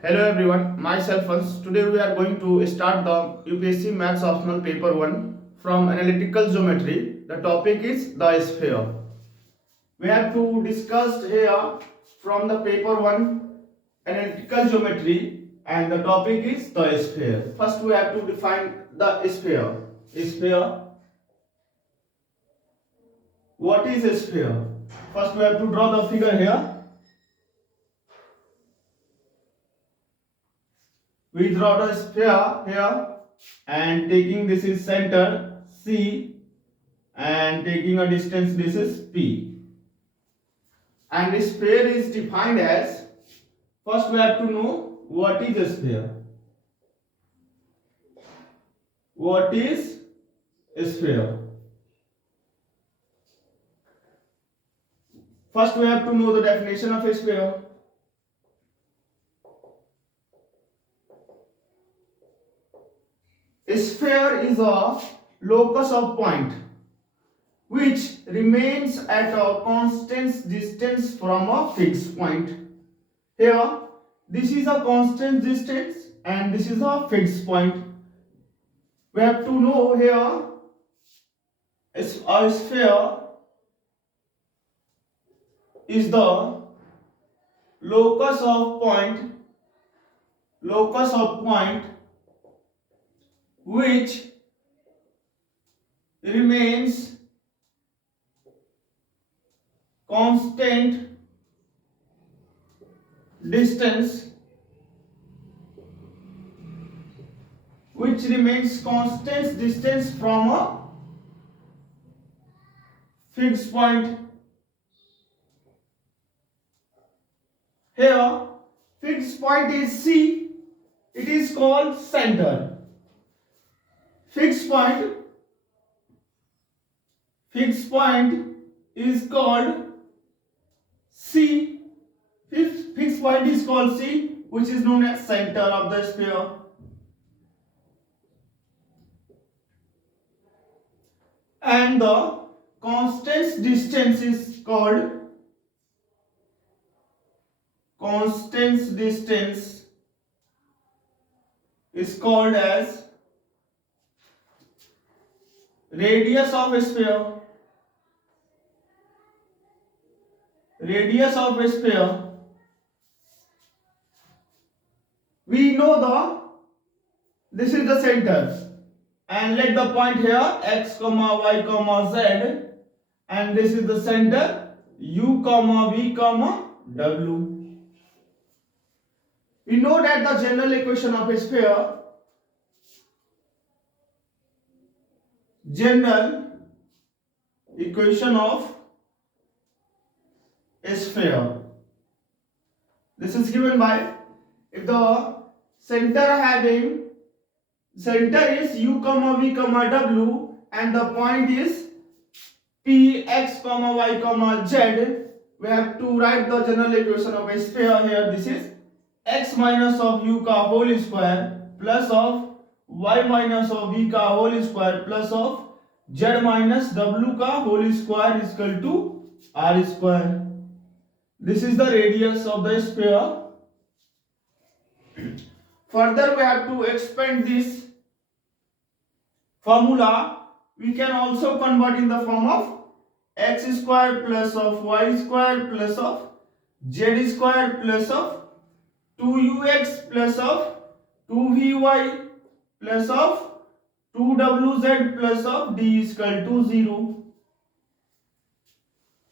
Hello everyone, myself Hans. Today we are going to start the UPSC Maths Optional Paper 1 from Analytical Geometry. The topic is the sphere. We have to discuss here from the paper 1 Analytical Geometry and the topic is the sphere. First we have to define the sphere. Sphere. What is a sphere? First we have to draw the figure here. We draw the sphere here and taking this is center C and taking a distance this is P. And a sphere is defined as, first we have to know what is a sphere. What is a sphere? First we have to know the definition of a sphere. A sphere is a locus of point which remains at a constant distance from a fixed point. Here, this is a constant distance and this is a fixed point. We have to know here a sphere is the locus of point which remains constant distance from a fixed point. Here fixed point is C, it is called center. Fixed point is called C. Fixed point is called C, which is known as center of the sphere. And the constant distance is called as radius of a sphere. We know this is the center and let the point here x comma y comma z and this is the center u comma v comma w. We know that the general equation of a sphere this is given by, if the center is u comma v comma w and the point is p x comma y comma z, we have to write the general equation of a sphere here. This is x minus of u ka whole square plus of y minus of v ka whole square plus of z minus w ka whole square is equal to r square. This is the radius of the sphere. Further we have to expand this formula. We can also convert in the form of x square plus of y square plus of z square plus of 2ux plus of 2vy plus of 2wz plus of d is equal to 0.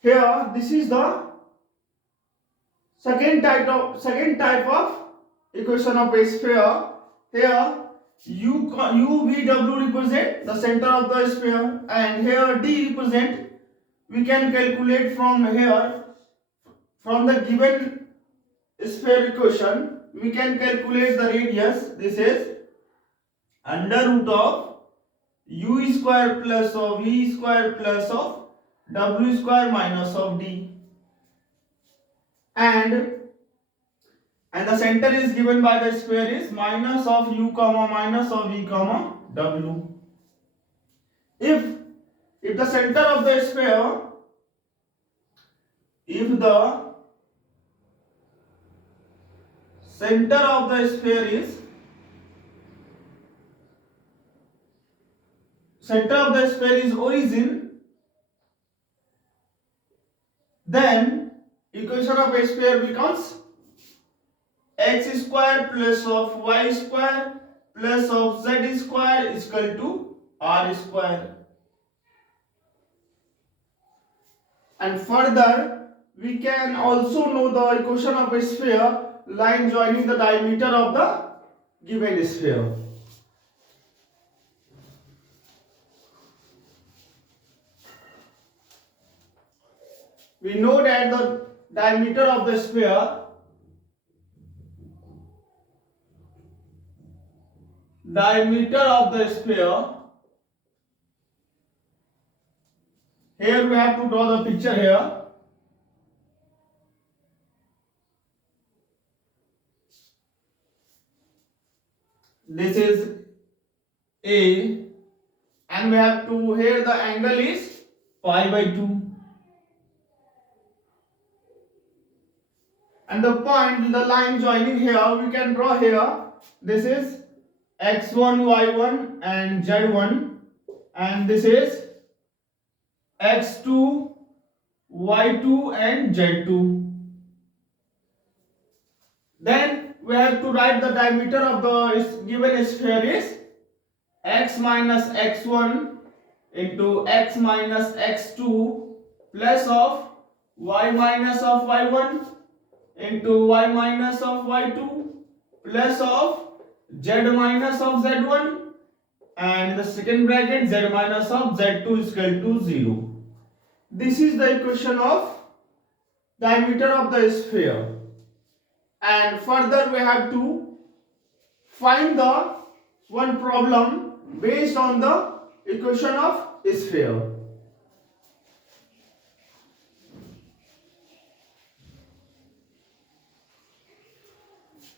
Here this is the second type of equation of a sphere. Here u v w represent the center of the sphere and here d represent, we can calculate from here, from the given sphere equation we can calculate the radius. This is under root of u square plus of v square plus of w square minus of d, and the center is given by the sphere is minus of u comma minus of v comma w. If the center of the sphere, if the center of the sphere is origin, then equation of a sphere becomes x square plus of y square plus of z square is equal to r square. And further, we can also know the equation of a sphere, line joining the diameter of the given sphere. We know that the diameter of the sphere here we have to draw the picture here. This is A, and we have to, here the angle is pi by 2, and the point, the line joining here, we can draw here. This is x1 y1 and z1, and this is x2 y2 and z2. Then we have to write the diameter of the given sphere is x minus x1 into x minus x2 plus of y minus of y1 into y minus of y2 plus of z minus of z1, and in the second bracket z minus of z2 is equal to 0. This is the equation of diameter of the sphere. And further we have to find the one problem based on the equation of sphere.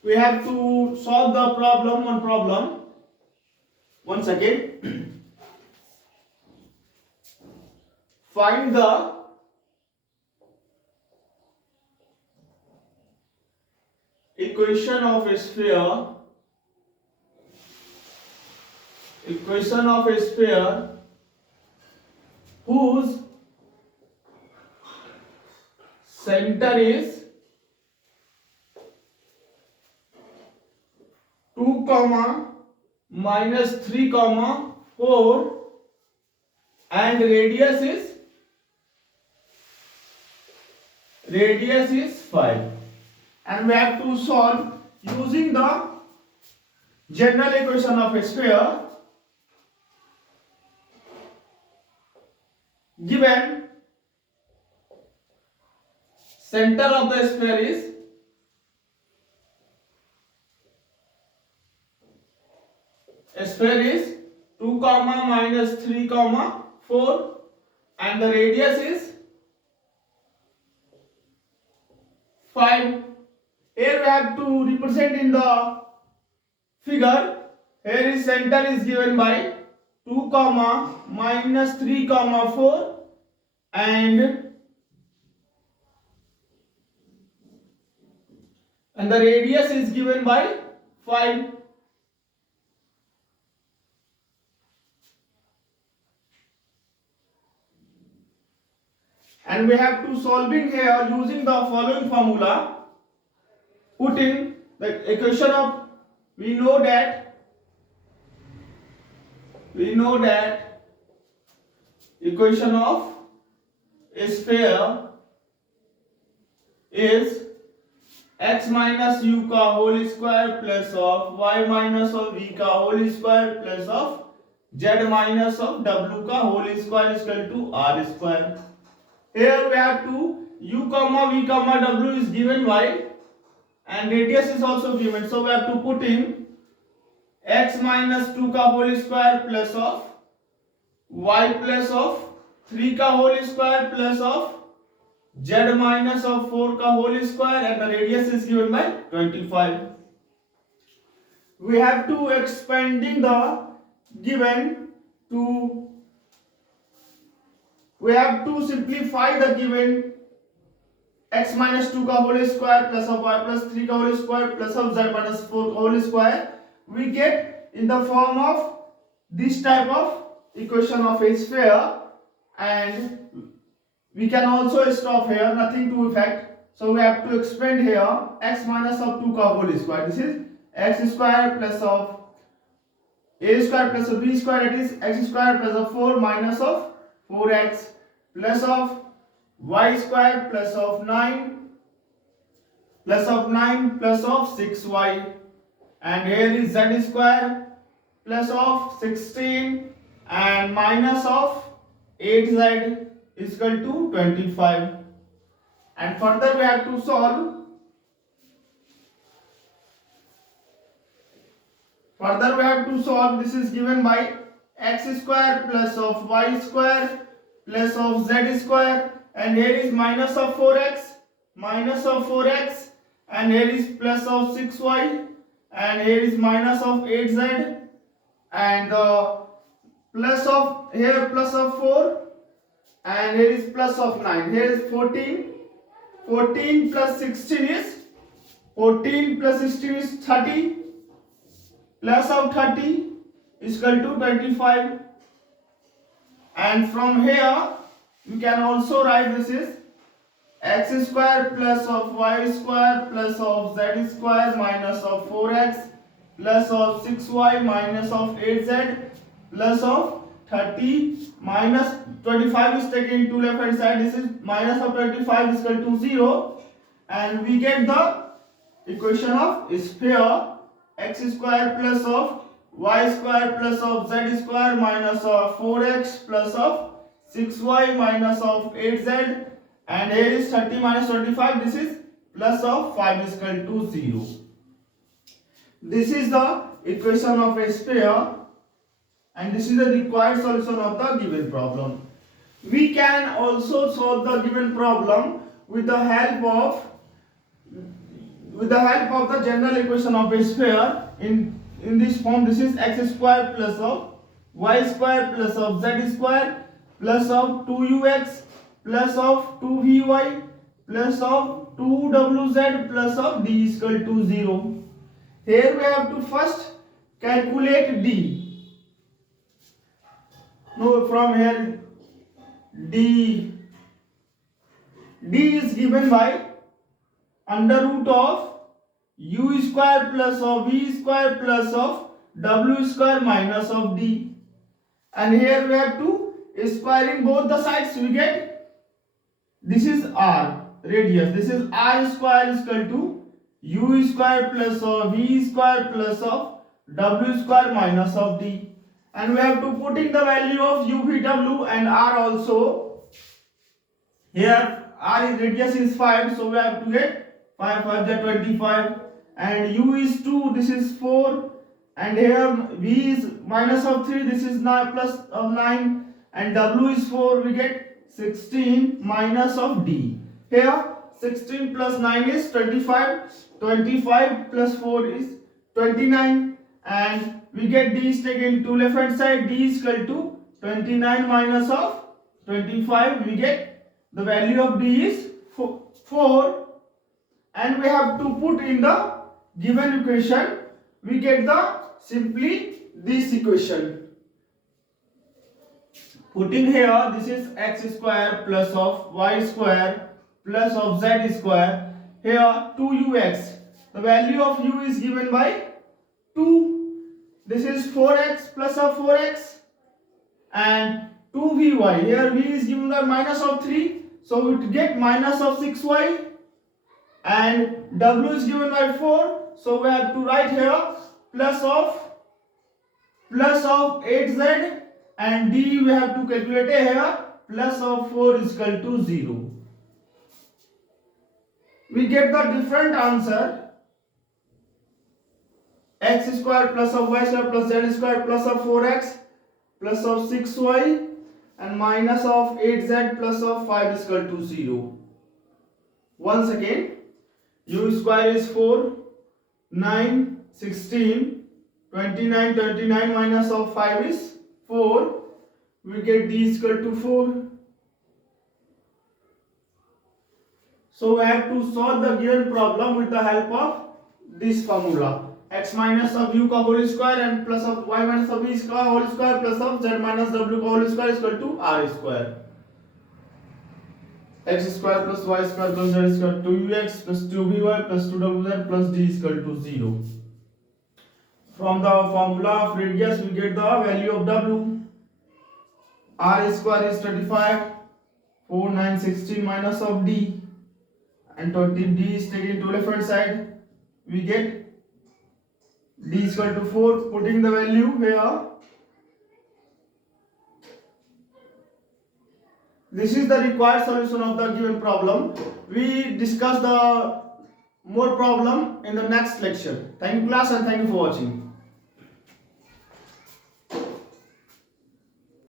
We have to solve the problem, one problem. Once again, find the equation of a sphere whose center is 2, minus 3, 4 and radius is 5, and we have to solve using the general equation of a sphere. Given center of the sphere is sphere is 2, minus 3, 4 and the radius is 5. Here we have to represent in the figure. Here is center is given by 2, minus 3, 4 and the radius is given by 5. And we have to solving here using the following formula. Putting the equation of, we know that equation of a sphere is x minus u का whole square plus of y minus of v का whole square plus of z minus of w का whole square is equal to r square. Here we have to u, v, w is given y and radius is also given, so we have to put in x minus 2 का whole square plus of y plus of 3 का whole square plus of z minus of 4 का whole square, and the radius is given by 25. We have to expanding the given to, we have to simplify the given x minus 2 का whole square plus of y plus 3 का whole square plus of z minus 4 का whole square, we get in the form of this type of equation of a sphere, and we can also stop here, nothing to effect. So we have to expand here x minus of 2 का whole square. This is x square plus of a square plus of b square, that is x square plus of 4 minus of 4x plus of y square plus of 9 plus of 6y, and here is z square plus of 16 and minus of 8z is equal to 25. And further we have to solve. This is given by x square plus of y square plus of z square, and here is minus of 4x and here is plus of 6y, and here is minus of 8z, and plus of here plus of 4, and here is plus of 9. Here is 14 plus 16 is 30, plus of 30 is equal to 25, and from here you can also write this is x square plus of y square plus of z square minus of 4x plus of 6y minus of 8z plus of 30 minus 25 is taken to left hand side. This is minus of 25 is equal to 0, and we get the equation of sphere x square plus of y square plus of z square minus of 4x plus of 6y minus of 8z, and here is 30 minus 25, this is plus of 5 is equal to 0. This is the equation of a sphere, and this is the required solution of the given problem. We can also solve the given problem with the help of the general equation of a sphere in this form. This is x square plus of y square plus of z square plus of 2ux plus of 2vy plus of 2wz plus of d is equal to 0. Here we have to first calculate d. Now from here d is given by under root of u square plus of v square plus of w square minus of d, and here we have to squaring both the sides. We get this is r radius, this is r square is equal to u square plus of v square plus of w square minus of d, and we have to put in the value of u, v, w and r also. Here r is radius is 5, so we have to get 5 5 is 25, and u is 2, this is 4, and here v is minus of 3, this is now plus of 9, and w is 4, we get 16 minus of d. Here 16 plus 9 is 25, 25 plus 4 is 29, and we get d is taken to left hand side, d is equal to 29 minus of 25, we get the value of d is 4, and we have to put in the given equation. We get the simply this equation. Putting here, this is x square plus of y square plus of z square. Here 2ux, the value of u is given by 2. This is 4x plus of 4x, and 2vy. Here v is given by minus of 3, so we get minus of 6y, and w is given by 4, so we have to write here plus of 8z, and d we have to calculate here plus of 4 is equal to 0. We get the different answer x square plus of y square plus z square plus of 4x plus of 6y and minus of 8z plus of 5 is equal to 0. Once again, u square is 4, 9, 16, 29 minus of 5 is 4. We get d is equal to 4. So we have to solve the given problem with the help of this formula. X minus of u का whole square and plus of y minus of v का whole square plus of z minus w का whole square is equal to r square. X square plus y square plus z square 2ux plus 2by plus 2wz plus d is equal to 0. From the formula of radius we get the value of w. R square is 35, 4, 9, 16 minus of d, and 20 d is taken to left hand side. We get d is equal to 4. Putting the value here, this is the required solution of the given problem. We discuss the more problem in the next lecture. Thank you class and thank you for watching.